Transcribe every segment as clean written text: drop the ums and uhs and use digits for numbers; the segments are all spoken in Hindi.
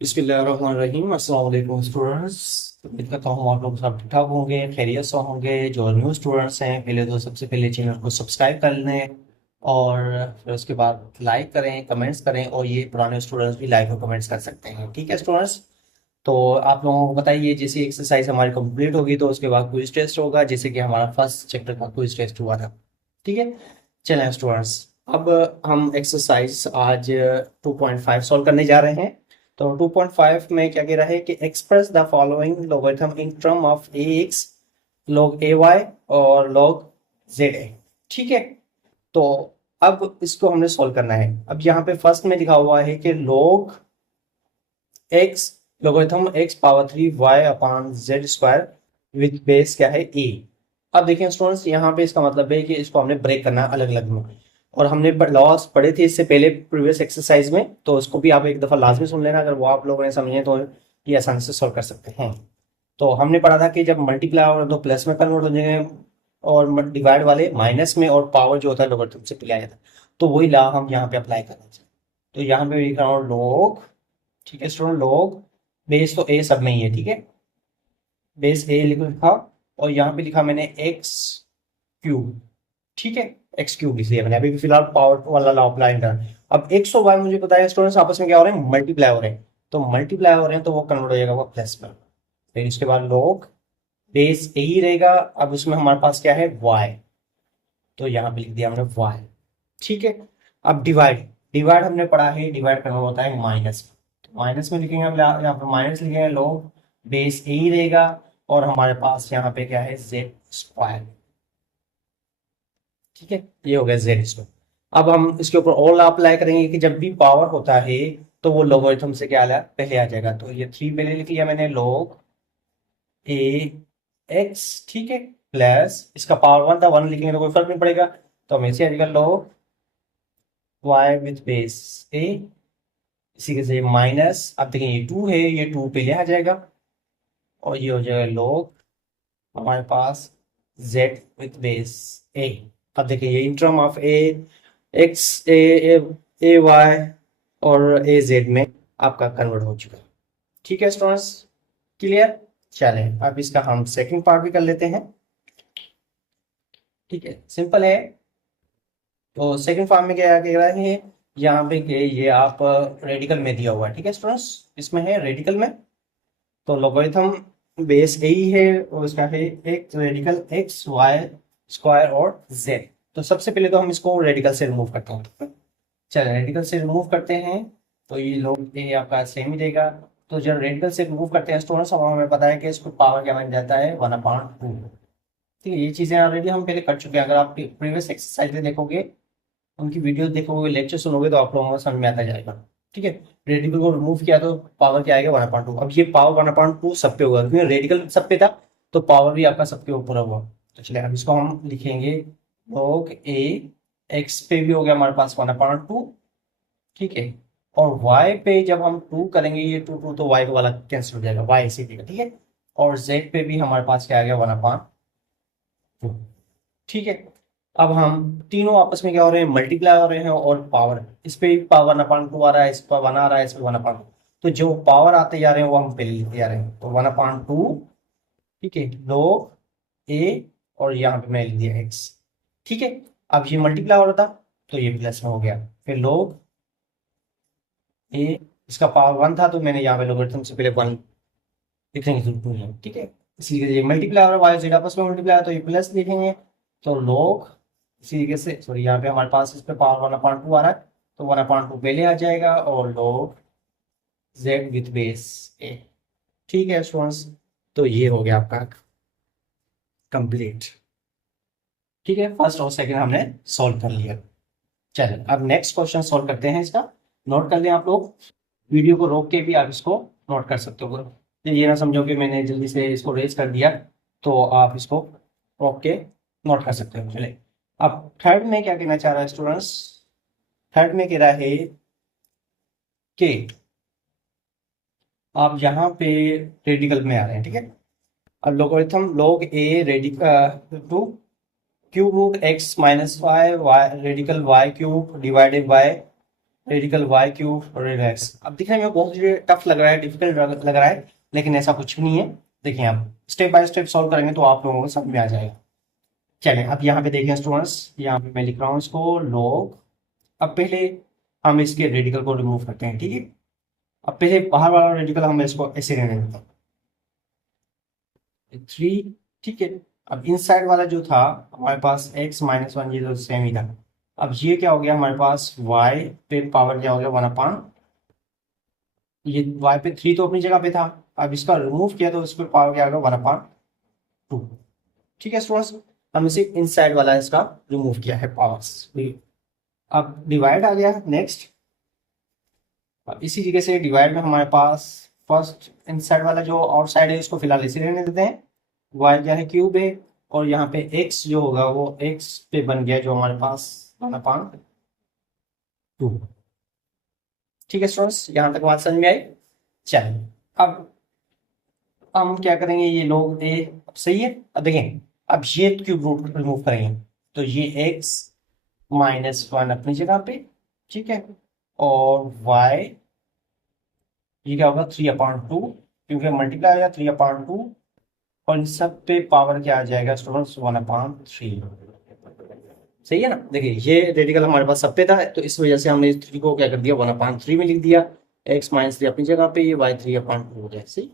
बिस्मिल्लाहिर्रहमानिर्रहीम। अस्सलाम वालेकुम स्टूडेंट्स। उम्मीद करता हूँ आप लोग सब ठीक ठाक होंगे, खैरियत से होंगे। जो न्यू स्टूडेंट्स हैं, पहले तो सबसे पहले चैनल को सब्सक्राइब कर लें और फिर उसके बाद लाइक करें, कमेंट्स करें। और ये पुराने स्टूडेंट्स भी लाइक और कमेंट्स कर सकते हैं, ठीक है स्टूडेंट्स। तो आप लोगों को बताइए, जैसे एक्सरसाइज हमारी कंप्लीट होगी तो उसके बाद क्विज टेस्ट होगा, जैसे कि हमारा फर्स्ट चैप्टर का क्विज टेस्ट हुआ था। ठीक है, चलें स्टूडेंट्स। अब हम एक्सरसाइज आज 2.5 सॉल्व करने जा रहे हैं। तो 2.5 में क्या कह रहा है कि express the following logarithm in term of a x, log a y और लॉग जेड ए। ठीक है, तो अब इसको हमने सॉल्व करना है। अब यहाँ पे फर्स्ट में लिखा हुआ है कि log x, logarithm x power 3 y upon z square with base क्या है ए। अब देखिए स्टूडेंट्स, यहाँ पे इसका मतलब है कि इसको हमने ब्रेक करना है अलग अलग में। और हमने लॉस पढ़े थे इससे पहले प्रीवियस एक्सरसाइज में, तो उसको भी आप एक दफा लाजमी सुन लेना। अगर वो आप लोगों ने समझे तो ये आसानी से सॉल्व कर सकते हैं। तो हमने पढ़ा था कि जब मल्टीप्लाई और तो प्लस में कन्वर्ट हो जाएंगे और डिवाइड वाले माइनस में, और पावर जो होता है लोगरिथम से पहले आया था। तो वही लॉ हम यहाँ पे अप्लाई करना चाहिए। तो यहाँ पे लिख रहा हूँ लॉग, ठीक है स्टूडेंट, लॉग बेस तो ए सब में ही है, ठीक है, बेस ए लिखा। और यहाँ पे लिखा मैंने एक्स क्यूब, ठीक है, एक्स क्यूब इसलिए मैंने अभी भी फिलहाल पावर वाला लॉ अप्लाई करा। अब एक्स और वाई मुझे पता है स्टूडेंट्स आपस में क्या हो रहे हैं, मल्टीप्लाई हो रहे हैं। तो मल्टीप्लाई हो रहे हैं तो वो कन्वर्ट हो जाएगा वो प्लस में। फिर इसके बाद लॉग बेस ए ही रहेगा। अब उसमें हमारे पास क्या है, वाई, तो यहाँ पे लिख दिया हमने वाई। ठीक है, अब डिवाइड, डिवाइड हमने पढ़ा है, डिवाइड करना होता है माइनस में। तो माइनस में लिखेंगे हम, यहाँ पर माइनस लिखेंगे, लॉग बेस ए ही रहेगा। और हमारे पास यहाँ पे क्या है, जेड स्क्वायर। ठीक है, ये हो गया जेड स्क्वायर। अब हम इसके ऊपर और अप्लाई करेंगे कि जब भी पावर होता है तो वो लोगरिथम से क्या पहले आ जाएगा। तो ये 3 पहले लिख लिया मैंने, लॉग ए एक्स, ठीक है, प्लस इसका पावर 1 था, 1 लिखेंगे तो कोई फर्क नहीं पड़ेगा। तो हम ऐसे आ जाएगा लॉग वाई विथ बेस ए, इसी के से माइनस, अब देखिए ये 2 है, ये 2 पहले आ जाएगा। और ये हो जाएगा लॉग हमारे पास z विथ बेस a। अब देखिए ये इन term of a x a y और a z में आपका कन्वर्ट हो चुका है। ठीक है स्टूडेंट्स, क्लियर। चलें अब इसका हम सेकंड पार्ट भी कर लेते हैं। ठीक है, सिंपल है। तो सेकंड फॉर्म में क्या कह रहा है, यहाँ पे ये आप रेडिकल में दिया हुआ है, ठीक है स्टूडेंट्स, इसमें है रेडिकल में। तो लॉगरिथम बेस ए ही है और इसका है एक रेडिकल एक्स वाई स्क्वायर और जेड। तो सबसे पहले तो हम इसको रेडिकल से रिमूव करते हैं। चलो रेडिकल से रिमूव करते हैं, तो ये लोग ये आपका सेम ही देगा। तो जब रेडिकल से रिमूव करते हैं स्टूडेंट्स, हमें पता है कि इसको पावर क्या बन जाता है, 1/2। ठीक है, ये चीज़ें ऑलरेडी हम पहले कर चुके हैं। अगर आप प्रीवियस एक्सरसाइज देखोगे, उनकी वीडियो देखोगे, लेक्चर सुनोगे, तो आप लोगों को समझ में आता जाएगा। ठीक है, रेडिकल को रिमूव किया तो पावर क्या आएगा, 1/2। अब ये पावर 1/2 सब पे होगा, क्योंकि रेडिकल सब पे था तो पावर भी आपका सबके ऊपर होगा। तो चलिए अब इसको हम लिखेंगे, लॉग ए एक्स पे भी हो गया हमारे पास 1/2, ठीक है। और y पे जब हम 2 करेंगे, ये 2 2 तो y वाला कैंसिल हो जाएगा, y इसी देगा, ठीक है। और z पे भी हमारे पास क्या आ गया, 1/2। ठीक है, अब हम तीनों आपस में क्या हो रहे हैं, मल्टीप्लाई हो रहे हैं। और पावर, इस पे भी पावर 1/2 आ रहा है, इस पर 1 आ रहा है, इस पे 1/2। तो जो पावर आते जा रहे हैं वो हम पहले लिखते जा रहे हैं। तो 1/2, ठीक है, लॉग ए, और यहाँ पे मैं लिख दिया एक्स। ठीक है, अब ये मल्टीप्लाई हो रहा था तो ये प्लस में हो गया। फिर लॉग ए, इसका पावर 1 था तो मैंने यहाँ पे लोगरिथम से पहले 1 लिखने की जरूरत नहीं है, ठीक है। इसलिए ये मल्टीप्लाई हो रहा है, वाई जेड आपस में मल्टीप्लाई है तो ये प्लस लिखेंगे। तो लॉग, इसी तरीके से सॉरी, यहाँ पे हमारे पास इस पे पावर 1/2 आ रहा है, तो 1/2 पहले आ जाएगा। और लॉग जेड विथ बेस ए। ठीक है स्टूडेंट्स, तो ये हो गया आपका कंप्लीट। ठीक है, फर्स्ट और सेकंड हमने सॉल्व कर लिया। चलिए अब नेक्स्ट क्वेश्चन सॉल्व करते हैं। इसका नोट कर लें आप लोग, वीडियो को रोक के भी आप इसको नोट कर सकते हो। तो ये ना समझो कि मैंने जल्दी से इसको रेज कर दिया, तो आप इसको रोक के नोट कर सकते हो। चलिए अब थर्ड में क्या कहना चाह रहा है स्टूडेंट्स, थर्ड में कह रहा है कि आप यहाँ पे रेडिकल में आ रहे हैं, ठीक है। अब logarithm log a radical two cube root x minus y, y radical y cube divided by radical y cube radix. अब दिखने में बहुत टफ लग रहा है, डिफिकल्ट लग रहा है, लेकिन ऐसा कुछ भी नहीं है। देखिए आप स्टेप बाय स्टेप सॉल्व करेंगे तो आप लोगों को समझ में आ जाएगा। चलिए अब यहाँ पे देखें स्टूडेंट्स, यहाँ पे मैं लिख रहा हूँ इसको लॉग। अब पहले हम इसके रेडिकल को रिमूव करते हैं, ठीक है। अब पहले बाहर वाला रेडिकल हम इसको ऐसे रहने देते हैं 3, ठीक है। अब इनसाइड वाला जो था हमारे पास x माइनस 1, ये तो सेम ही था। अब ये क्या हो गया हमारे पास y पे पावर क्या हो गया 1/, ये y पे 3 तो अपनी जगह पे था, अब इसका रिमूव किया तो इस पर पावर क्या होगा 1/2, ठीक है स्टूडेंट्स। हम इसे इनसाइड वाला इसका रिमूव किया है पावर्स। अब डिवाइड आ गया नेक्स्ट। अब इसी जगह से डिवाइड में हमारे पास फर्स्ट इनसाइड वाला जो आउटसाइड है उसको फिलहाल इसी रहने देते हैं, y क्या है क्यूब है, और यहाँ पे x जो होगा वो x पे बन गया जो हमारे पास 1/2, ठीक है स्टूडेंट्स, यहाँ तक बात समझ में आई। चलिए अब हम क्या करेंगे, ये लोग ए अब सही है। अब देखें, अब ये क्यूब रूट रिमूव करेंगे तो ये x माइनस 1 अपनी जगह पे, ठीक है, और y ये क्या होगा 3/2, क्योंकि मल्टीप्लाई हो गया 3/2, और इन सब पे पावर क्या आ जाएगा स्टूडेंट्स 1/3, सही है ना। देखिए ये रेडिकल हमारे पास सब पे था, तो इस वजह से हमने इस 3 को क्या कर दिया 1/3 में लिख दिया, x माइनस 3 अपनी जगह पे, ये y 3/2 हो गया, सही।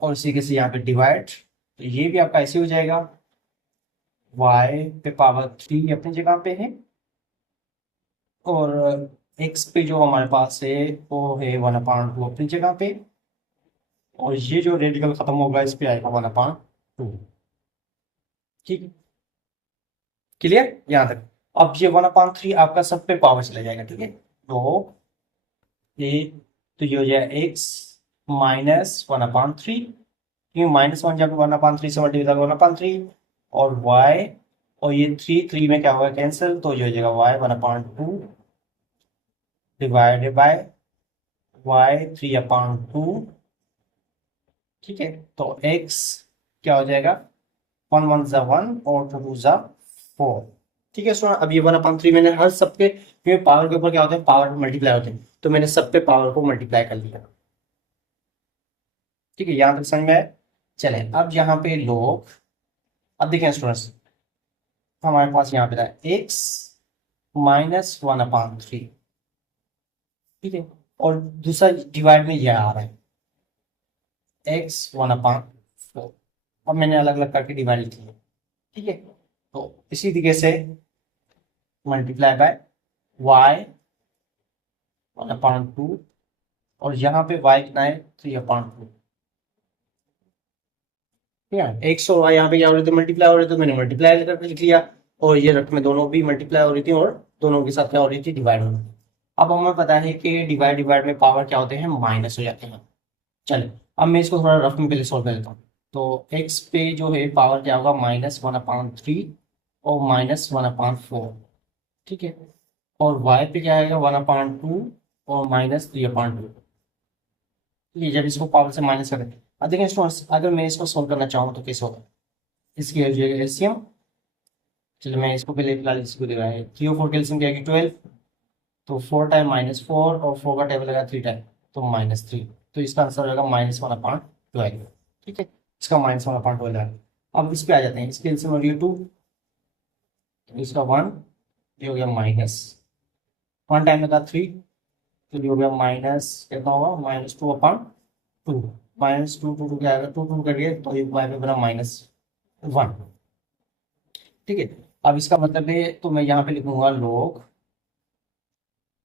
और इसी के से यहाँ पे डिवाइड, तो ये भी आपका ऐसे हो जाएगा, y पे पावर 3 अपनी जगह पे है, और x पे जो हमारे पास है वो है 1/2 अपनी जगह पे, और ये जो रेडिकल खत्म होगा इस पे आएगा 1/2, ठीक, क्लियर यहाँ तक। अब ये 1/3 आपका सब पे पावर चला जाएगा, ठीक है। तो ये तो ये हो जाएगा x माइनस 1/3, क्योंकि -1 जब 1/3 से मल्टीप्लाई 1/3, और y, और ये 3 में क्या होगा कैंसिल, तो ये हो जाएगा y 1/2 डिवाइडेड बाय y 3/2, ठीक है। तो x क्या हो जाएगा 1 1 ज़ा 1 और 2 2 ज़ा 4, ठीक है। सुना, अब ये 1/3 मैंने हर सबके, क्योंकि पावर के ऊपर क्या होते हैं पावर मल्टीप्लाई होते हैं, तो मैंने सब पे पावर को मल्टीप्लाई कर लिया, ठीक है। यहाँ तक समझ में आया। चले अब यहाँ पे लोग, अब देखें स्टूडेंट्स, हमारे पास यहाँ पे था x माइनस 1/3, ठीक है, और दूसरा डिवाइड में यह आ रहा है x 1/4, अब मैंने अलग अलग करके डिवाइड किया, ठीक है। तो इसी तरीके से मल्टीप्लाई बाय y 1/2, और यहाँ पे y कितना है 3/2, ठीक है। x और y यहाँ पे क्या हो रहे थे मल्टीप्लाई हो रहे थे, मैंने मल्टीप्लाई करके लिख लिया, और ये रकम में दोनों भी मल्टीप्लाई हो रही थी और दोनों के साथ क्या हो रही थी डिवाइड हो रही थी। अब हमें पता है कि डिवाइड डिवाइड में पावर क्या होते हैं माइनस हो जाते हैं। चलिए अब मैं इसको थोड़ा रफ में पहले सॉल्व कर लेता हूँ। तो x पे जो है पावर क्या होगा -1/3 और -1/4, ठीक है, और y पे क्या आएगा 1/2 और -3/2, ये जब इसको पावर से माइनस करें। अब देखिए स्टूडेंट्स, अगर मैं इसको सोल्व करना चाहूँ तो कैसे होगा, इसकी हो जाएगा एलसीएम। चलिए मैं इसको पहले फिलहाल इसको लगाया 3 और 4 का एलसीएम क्या है 12, तो 4 टाइम -4 और 4 का टेबल लगा 3 टाइम तो -3, तो इसका आंसर होगा -1/12, ठीक है, इसका -1/12 है। अब इस पे आ जाते हैं, इसके एलसीएम हो गया 2, इसका 1, ये हो गया -1 टाइम लगा 3, तो ये हो गया माइनस कितना होगा -2/2, -2 क्या आएगा 2 2 करिए तो ये y पे बना -1, ठीक है। अब इसका मतलब है, तो मैं यहाँ पे लिखूंगा लोग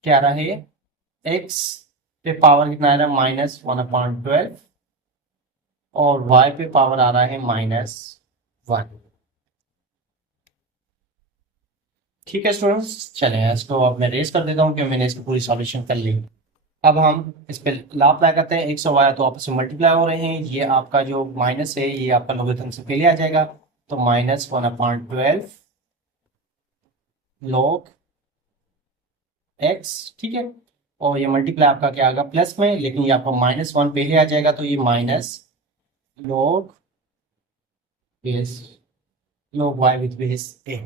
क्या आ रहा है x पे पावर कितना आ रहा है -1/12, और y पे पावर आ रहा है -1, ठीक है स्टूडेंट्स। चलें इसको अब मैं रेस कर देता हूँ कि मैंने इसकी पूरी सॉल्यूशन कर ली। अब हम इस पे लॉ अप्लाई करते हैं, x और y तो आपस में मल्टीप्लाई हो रहे हैं, ये आपका जो माइनस है ये आपका लोगरिथम से पहले आ जाएगा, तो -1/12 log x, ठीक है, और ये मल्टीप्लाई आपका क्या आएगा प्लस में, लेकिन ये आपका -1 पहले आ जाएगा, तो ये minus log y with base a।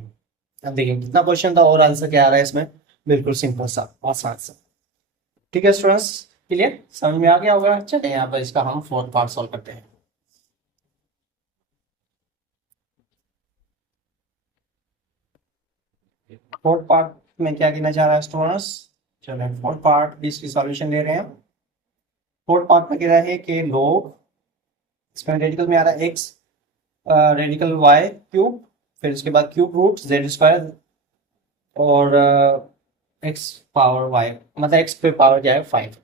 अब देखिए कितना क्वेश्चन था और आंसर क्या आ रहा है इसमें, बिल्कुल सिंपल सा, आसान सा। ठीक है स्टूडेंट्स, क्लियर, समझ में आ गया होगा। चलिए यहाँ पर इसका हम फोर्थ पार्ट सॉल्व करते हैं। फोर्थ पार्ट में क्या कहना चाह रहा है स्टूडेंट्स, चलिए फोर्थ पार्ट इसकी सॉल्यूशन ले रहे हैं। फोर्थ पार्ट में कह रहा है कि लोग, इसमें रेडिकल में आ रहा है एक्स रेडिकल वाई क्यूब, फिर उसके बाद क्यूब रूट जेड स्क्वायर और एक्स पावर वाई, मतलब एक्स पे पावर क्या है 5।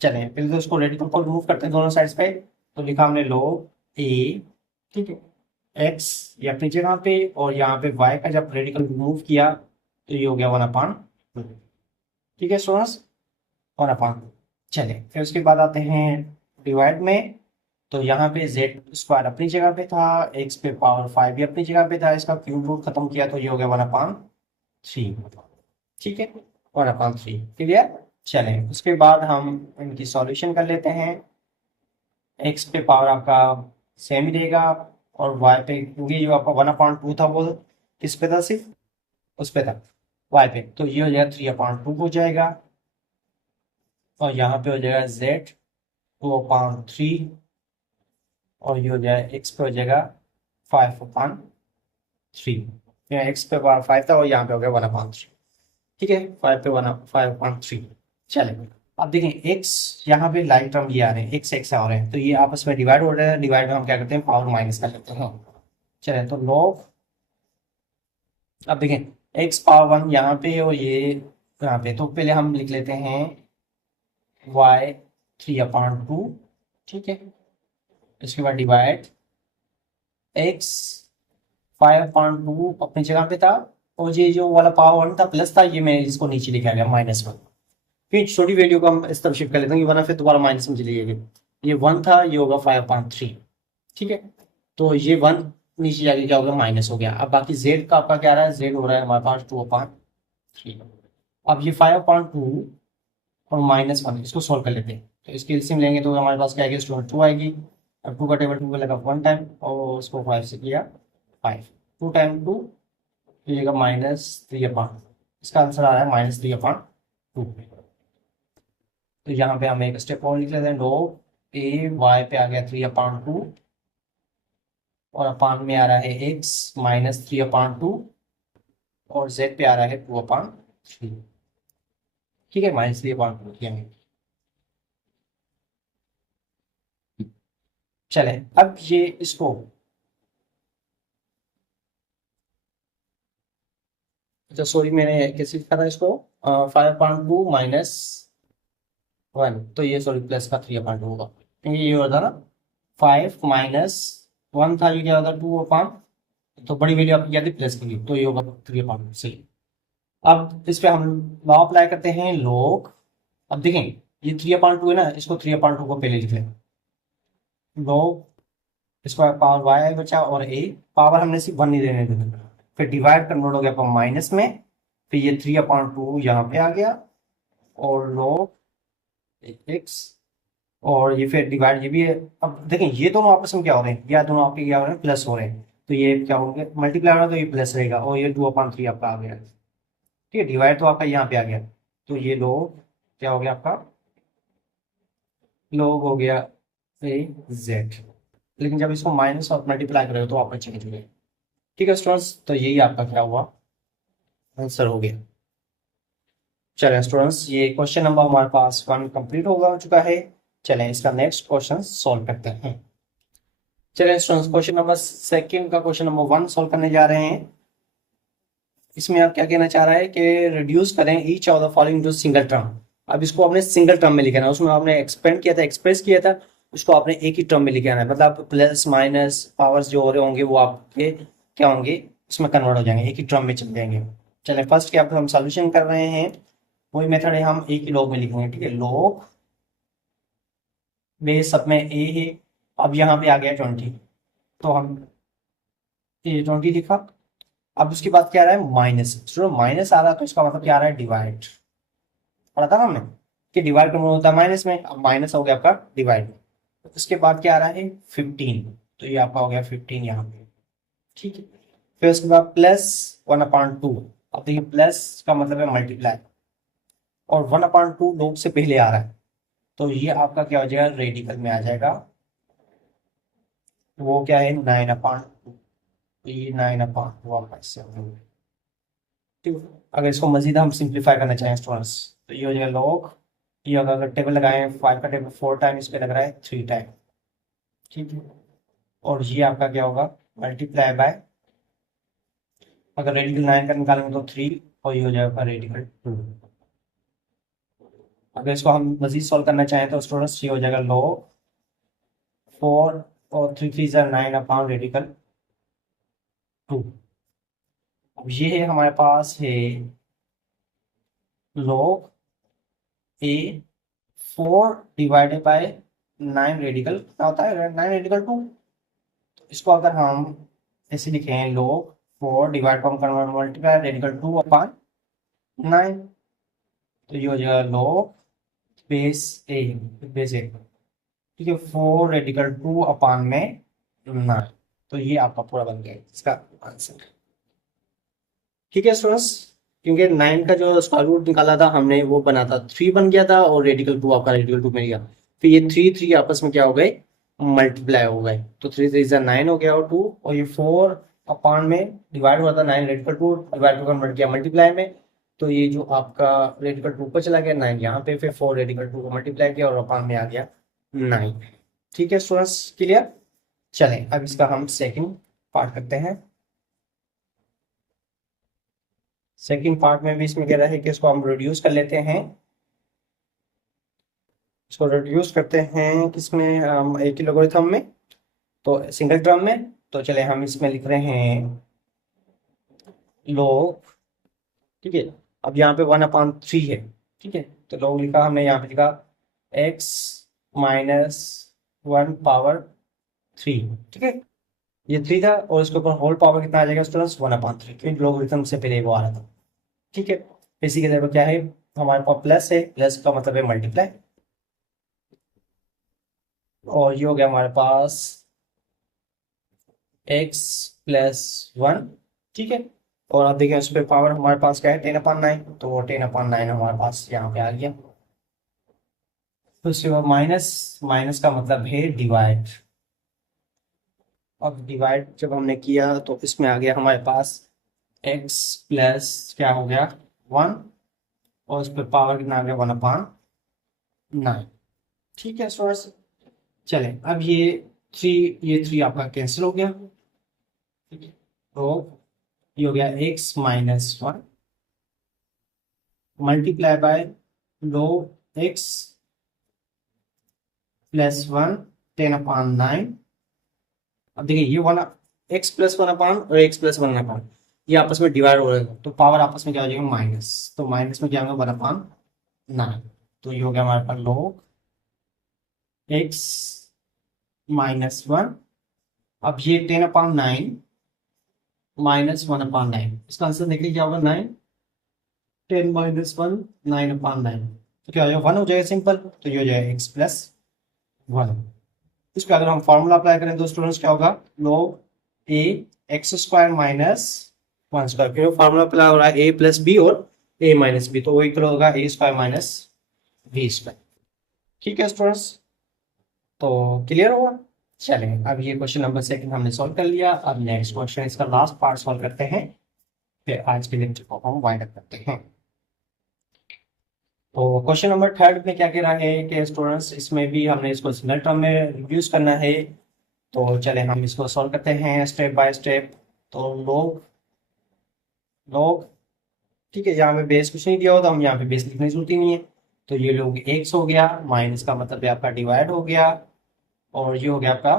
चलें पहले तो उसको रेडिकल को रिमूव करते हैं दोनों साइड्स पे। तो लिखा हमने लोग ए, ठीक है, एक्स ये अपनी जगह पे, और यहाँ पे वाई का जब रेडिकल रिमूव किया तो ये हो गया 1/2। ठीक है स्टूडेंट्स, 1/2। चले फिर उसके बाद आते हैं डिवाइड में। तो यहाँ पे जेड स्क्वायर अपनी जगह पे था, एक्स पे पावर 5 भी अपनी जगह पे था, इसका क्यूब रूट खत्म किया तो ये हो गया 1/3। ठीक है, 1/3, क्लियर। चलें उसके बाद हम इनकी सॉल्यूशन कर लेते हैं। एक्स पे पावर आपका सेम ही रहेगा, और वाई पे, क्योंकि जो आपका 1/2 था वो किस पे था, सिर्फ उस पे था, वाई पे, तो ये हो जाएगा 3/2 हो जाएगा। और यहाँ पे हो जाएगा जेड 2/3, और ये हो जाएगा एक्स पे हो जाएगा 5/3। यहाँ एक्स पे पावर 5 था और यहाँ पे हो गया 1/3। ठीक है, 5/3। चले अब देखें एक्स, यहाँ पे लाइन टर्म ये आ रहे हैं, एक्स एक्स आ रहे हैं, तो ये आपस में डिवाइड हो रहे हैं। डिवाइड में हम क्या करते हैं, पावर माइनस कर लेते हैं। चले तो लॉग, अब देखें एक्स पावर 1 यहाँ पे और ये यहाँ पे, तो पहले हम लिख लेते हैं वाई 3/2। ठीक है, इसके बाद डिवाइड एक्स 5/2 अपनी जगह पे था, और ये जो वाला पावर 1 था प्लस था, ये मैं इसको नीचे लिखा गया -1। फिर छोटी वैल्यू को हम इस तरफ शिफ्ट कर लेते हैं, वरना फिर दोबारा माइनस में चली जाएगी। ये 1 था, ये होगा 5/3। ठीक है, तो ये 1 नीचे जाके क्या हो गया, माइनस हो गया। अब बाकी जेड का आपका क्या रहा है, जेड हो रहा है हमारे पास 2/3। अब ये 5/2 और -1 इसको सोल्व कर लेते हैं। तो इसकी एलसीएम लेंगे तो हमारे पास क्या आएगी स्टूडेंट, 2 आएगी। अब 2 का टेबल 2 लगा 1 टाइम, और उसको 5 से किया 5, 2 टाइम 2 ये -3/, इसका आंसर आ रहा है -3/2। तो यहाँ पे हम एक स्टेप और लिख लेते हैं, लो ए वाई पे आ गया 3/2, और अपान में आ रहा है एक्स -3/2, और जेड पे आ रहा है 2/3। ठीक है, -3/2 किया है। चले अब ये इसको, अच्छा सॉरी मैंने कैसे लिखा था इसको, 5/2 -1, तो ये सॉरी प्लस का 3/2 होगा, क्योंकि ये होता ना 5 -1 था, ये क्या होता 2/, तो बड़ी वैल्यू आपकी क्या थी, प्लस की, तो ये होगा 3/2 सही। अब इस पे हम लॉ अप्लाई करते हैं, log, अब देखें ये 3/2 है ना, इसको 3/2 को पहले लिख लें, log इसका पावर वाई बचा, और ए पावर हमने सिर्फ 1 नहीं देने देते, फिर डिवाइड कन्वर्ट हो गया अपन माइनस में, फिर ये 3/2 यहाँ पे आ गया, और log एक्स, और ये फिर डिवाइड ये भी है। अब देखें ये दोनों आपस में क्या हो रहे हैं, या दोनों आपके क्या हो रहे हैं, प्लस हो रहे हैं, तो ये क्या होंगे, मल्टीप्लाई हो रहा है तो ये प्लस रहेगा, और ये 2/3 आपका आ गया। ठीक है, डिवाइड तो आपका यहाँ पे आ गया, तो ये log क्या हो गया आपका, log हो गया ए जेड, लेकिन जब इसको माइनस और मल्टीप्लाई करेगा तो आपका चेंज हो गया। ठीक है स्टूडेंट्स, तो यही आपका क्या हुआ, आंसर हो गया। चलिए स्टूडेंट्स, ये क्वेश्चन नंबर हमारे पास 1 कंप्लीट हो चुका है। चलें इसका नेक्स्ट क्वेश्चन सॉल्व करते हैं। चलिए स्टूडेंट्स, क्वेश्चन नंबर सेकंड का क्वेश्चन नंबर 1 सॉल्व करने जा रहे हैं। इसमें आप क्या कहना चाह रहा है कि रिड्यूस करें each of the following to single term. अब इसको आपने सिंगल टर्म में लिखना है, उसमें आपने एक्सपेंड किया था, एक्सप्रेस किया था, उसको आपने एक ही टर्म में लिखना है, मतलब प्लस माइनस पावर्स जो हो रहे होंगे वो आपके क्या होंगे, उसमें कन्वर्ट हो जाएंगे, एक ही टर्म में चल जाएंगे। चले फर्स्ट क्या हम सोल्यूशन कर रहे हैं, वही मेथड है, हम एक ही लॉग में लिखेंगे। ठीक है, लॉग बेस सब में ए है, अब यहाँ पे आ गया 20, तो हम ये 20 लिखा। अब उसके बाद क्या आ रहा है, माइनस, चलो माइनस आ रहा है तो इसका मतलब क्या आ रहा है, डिवाइड, पढ़ा था ना हमने कि डिवाइड कब होता है, माइनस में, अब माइनस हो गया आपका डिवाइड। उसके बाद क्या आ रहा है 15, तो ये आपका हो गया 15 यहाँ पे। ठीक है, फिर उसके बाद प्लस 1/2, अब देखिए प्लस का मतलब है मल्टीप्लाई, और 1/2 log से पहले आ रहा है, तो ये आपका क्या हो जाएगा, रेडिकल में आ जाएगा। वो क्या है, 9/2, तो ये 9/2 आपका इससे होगा। ठीक है। अगर इसको मजीद हम सिंप्लीफाई करना चाहें स्टूडेंट्स, तो ये हो जाएगा लॉग, ये अगर टेबल लगाएं 5 का टेबल 4 टाइम, इस पे लग रहा है 3 टाइम। ठीक है। और ये आपका क्या होगा, मल्टीप्लाई बाय, अगर रेडिकल 9 का निकालेंगे तो 3, और ये हो जाएगा रेडिकल 2। अगर इसको हम मजीद सॉल्व करना चाहें तो स्टूडेंट्स ये हो जाएगा लॉग 4 और 3 3 9 अपॉन रेडिकल 2। अब ये है हमारे पास है log a 4 divided by 9 radical, क्या होता है 9 रेडिकल 2। इसको अगर हम ऐसे लिखें log 4 डिवाइड को हम कन्वर्ट मल्टीप्लाई रेडिकल 2 अपॉन 9, तो ये हो जाएगा log बेस ए, ठीक है, 4 रेडिकल 2 अपॉन में 9। तो ये आपका पूरा बन गया इसका आंसर। ठीक है स्टूडेंट्स, क्योंकि 9 का जो स्क्वायर रूट निकाला था हमने वो बना था 3 बन गया था, और रेडिकल 2 आपका रेडिकल 2 मिल गया, फिर ये 3 3 आपस में क्या हो गए, मल्टीप्लाई हो गए, तो 3 3 9 हो गया, और 2 और ये 4 अपॉन में डिवाइड हुआ था 9 रेडिकल 2 डिवाइड टू कन्वर्ट किया मल्टीप्लाई में, तो ये जो आपका रेडिकल 2 पर चला गया 9 यहाँ पे, फिर 4 रेडिकल 2 को मल्टीप्लाई किया और अपॉन में आ गया 9। ठीक है स्टूडेंट्स, क्लियर। चलें अब इसका हम सेकंड पार्ट करते हैं। सेकंड पार्ट में भी इसमें कह रहा है कि इसको हम रिड्यूस कर लेते हैं, इसको रिड्यूस करते हैं किसमें, एक ही लोगरिथम में, तो सिंगल टर्म में। तो चले हम इसमें लिख रहे हैं log, ठीक है। अब यहाँ पे 1/3 है, ठीक है, तो log लिखा हमने, यहाँ पे लिखा x माइनस 1 पावर 3, ठीक है, ये 3 था, और इसके ऊपर होल पावर कितना आ जाएगा स्टूडेंट्स, 1/3, क्योंकि लोगरिथम से पहले वो आ रहा था। ठीक है, इसी के जगह क्या है, हमारे पास प्लस है, प्लस का मतलब है मल्टीप्लाई, और ये हो गया हमारे पास x प्लस 1, ठीक है। और आप देखिए उस पर पावर हमारे पास क्या है, 10/9, तो वो 10/9 हमारे पास यहाँ पे आ गया। तो उसके बाद माइनस, माइनस का मतलब है डिवाइड। अब डिवाइड जब हमने किया तो इसमें आ गया हमारे पास x प्लस क्या हो गया 1, और उस पर पावर कितना आ गया 1/9। ठीक है स्टूडेंट्स, चले अब ये 3 आपका कैंसिल हो गया, तो ये हो गया x minus 1 multiply by low x plus 1 10/9। अब देखिए ये वाला x प्लस 1/, और x प्लस 1/, ये आपस में डिवाइड हो रहा है, तो पावर आपस में क्या हो जाएगा माइनस, तो माइनस में क्या होगा 1/9, तो ये हो गया हमारे पास log x माइनस 1। अब ये 10/9 माइनस 1/9, इसका आंसर निकले क्या होगा 9, 10 माइनस 1 9/9, तो क्या हो जाएगा 1 हो जाएगा सिंपल, तो ये हो जाएगा x प्लस 1। इस पर अगर हम फॉर्मूला अप्लाई करें तो स्टूडेंट्स क्या होगा, log a x square minus 1 square, फिर फॉर्मूला अप्लाई हो रहा है a प्लस बी और a माइनस बी, तो वो इक्वल होगा a square minus b square. ठीक है स्टूडेंट्स, तो क्लियर हुआ। चलें अब ये क्वेश्चन नंबर सेकंड हमने सॉल्व कर लिया, अब नेक्स्ट क्वेश्चन इसका लास्ट पार्ट सॉल्व करते हैं, फिर आज के लेक्चर को हम वाइंड अप करते हैं। तो क्वेश्चन नंबर थर्ड में क्या कह रहा है कि स्टूडेंट्स इसमें भी हमने इसको सिंगल टर्म में रिड्यूस करना है, तो चले हम इसको सॉल्व करते हैं स्टेप बाय स्टेप। तो log log, ठीक है, यहाँ पे बेस कुछ नहीं दिया हो तो हम यहाँ पे बेस लिखने की जरूरत ही नहीं है, तो ये log x हो गया, माइनस का मतलब है आपका डिवाइड हो गया, और ये हो गया आपका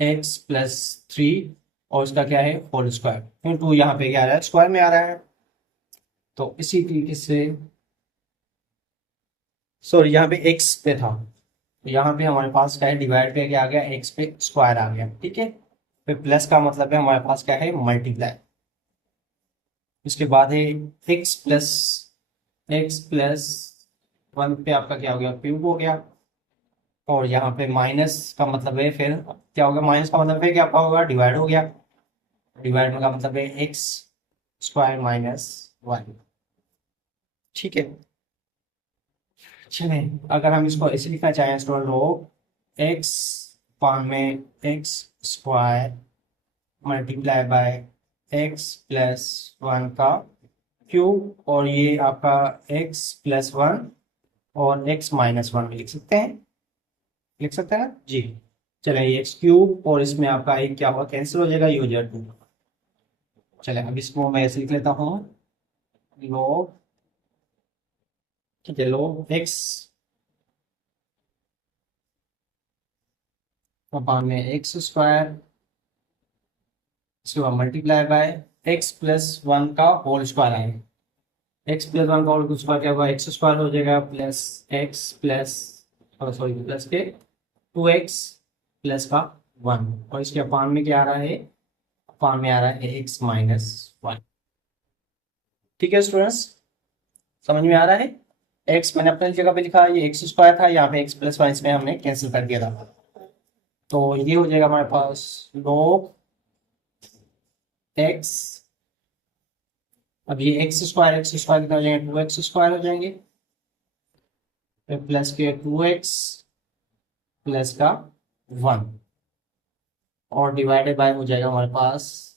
x प्लस 3, और इसका क्या है होल स्क्वायर, इंटू यहाँ पे क्या आ रहा है स्क्वायर में आ रहा है, तो इसी तरीके से, सॉरी यहाँ पे x पे था, तो यहाँ पे हमारे पास क्या है डिवाइड पे क्या आ गया x पे स्क्वायर आ गया, ठीक है, फिर प्लस का मतलब है हमारे पास क्या है मल्टीप्लाई, इसके बाद है x प्लस 1 पे आपका क्या हो गया क्यूब हो गया, और यहाँ पे माइनस का मतलब है फिर क्या होगा, माइनस का मतलब है क्या आपका होगा डिवाइड हो गया, डिवाइड का मतलब है एक्स स्क्वायर माइनस 1। ठीक है। चलें, अगर हम इसको ऐसे लिखना चाहें स्टूडेंट लोग, एक्स पान में x square multiply by x plus one का क्यूब, और ये आपका एक्स प्लस वन और एक्स माइनस वन भी लिख सकते हैं, लिख सकते हैं ना जी। चले, ये एक्स क्यूब और इसमें आपका एक क्या होगा, कैंसिल हो जाएगा, ये हो जाएगा टू। चले, अब इसको मैं ऐसे लिख लेता हूँ, log, ठीक है, log एक्स अपान में एक्स स्क्वायर, इसके बाद multiply by x plus one का होल स्क्वायर आएगा। एक्स प्लस वन का होल स्क्वायर क्या होगा, एक्स स्क्वायर हो जाएगा plus x plus, sorry plus के टू एक्स प्लस का वन, और इसके अपान में क्या आ रहा है, अपान में आ रहा है एक्स माइनस वन। ठीक है स्टूडेंट्स, समझ में आ रहा है। एक्स मैंने अपने जगह पे लिखा, ये एक्स स्क्वायर था, यहाँ पे एक्स प्लस वन इसमें हमने कैंसिल कर दिया था, तो ये हो जाएगा हमारे पास log एक्स, अब ये एक्स स्क्वायर कितना हो जाएंगे, टू एक्स स्क्वायर हो जाएंगे, फिर प्लस के टू एक्स प्लस का वन, और डिवाइडेड बाय हो जाएगा हमारे पास,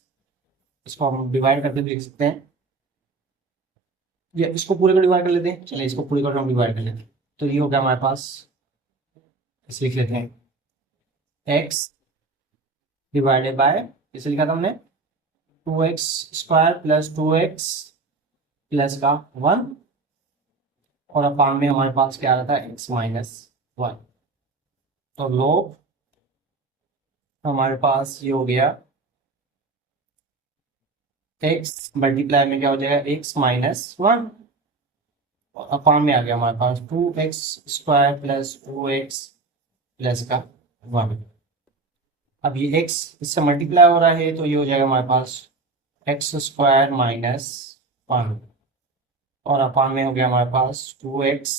इसको हम डिवाइड करके भी लिख सकते हैं, या इसको पूरे को डिवाइड कर लेते हैं, चलिए इसको पूरे को हम डिवाइड कर लेते हैं, तो ये हो गया हमारे पास, इसे लिख लेते हैं एक्स डिवाइडेड बाय, इसे लिखा था हमने two x square plus two x plus का वन, और अपान में हमारे पास क्या आ रहा था, एक्स माइनस वन। तो log हमारे पास ये हो गया एक्स मल्टीप्लाई में क्या हो जाएगा, एक्स माइनस वन, और अपान में आ गया हमारे पास two x square plus two x plus का वन। अब ये एक्स इससे मल्टीप्लाई हो रहा है, तो ये हो जाएगा हमारे पास एक्स स्क्वायर माइनस वन, और अपान में हो गया हमारे पास two x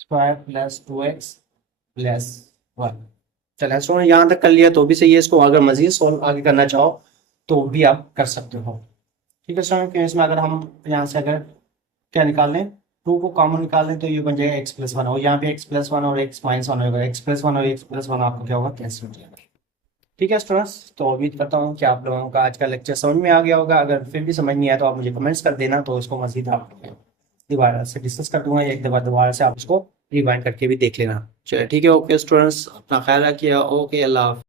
square plus two x plus one. चलो स्टूडेंट, यहाँ तक कर लिया तो भी सही है, इसको अगर मजीद सॉल्व आगे करना चाहो तो भी आप कर सकते हो। ठीक है स्टूडेंट, इसमें अगर हम यहाँ से अगर क्या निकाल लें, टू को कॉमन निकाल लें, तो ये बन जाएगा एक्स प्लस वन, और यहाँ पे एक्स प्लस वन और एक्स माइनस वन होगा, एक्स प्लस वन और एक्स प्लस वन आपको क्या होगा, कैंसिल हो जाएगा। ठीक है स्टूडेंट्स, तो उम्मीद करता हूँ कि आप लोगों का आज का लेक्चर समझ में आ गया होगा। अगर फिर भी समझ नहीं आया तो आप मुझे कमेंट्स कर देना, तो इसको मजीद आप दोबारा से डिस्कस कर दूंगा, एक दफा दोबारा से आप इसको रिवाइंड करके भी देख लेना। चलिए ठीक है, ओके स्टूडेंट्स, अपना ख्याल रखिए, ओके, अल्लाह हाफ़िज़।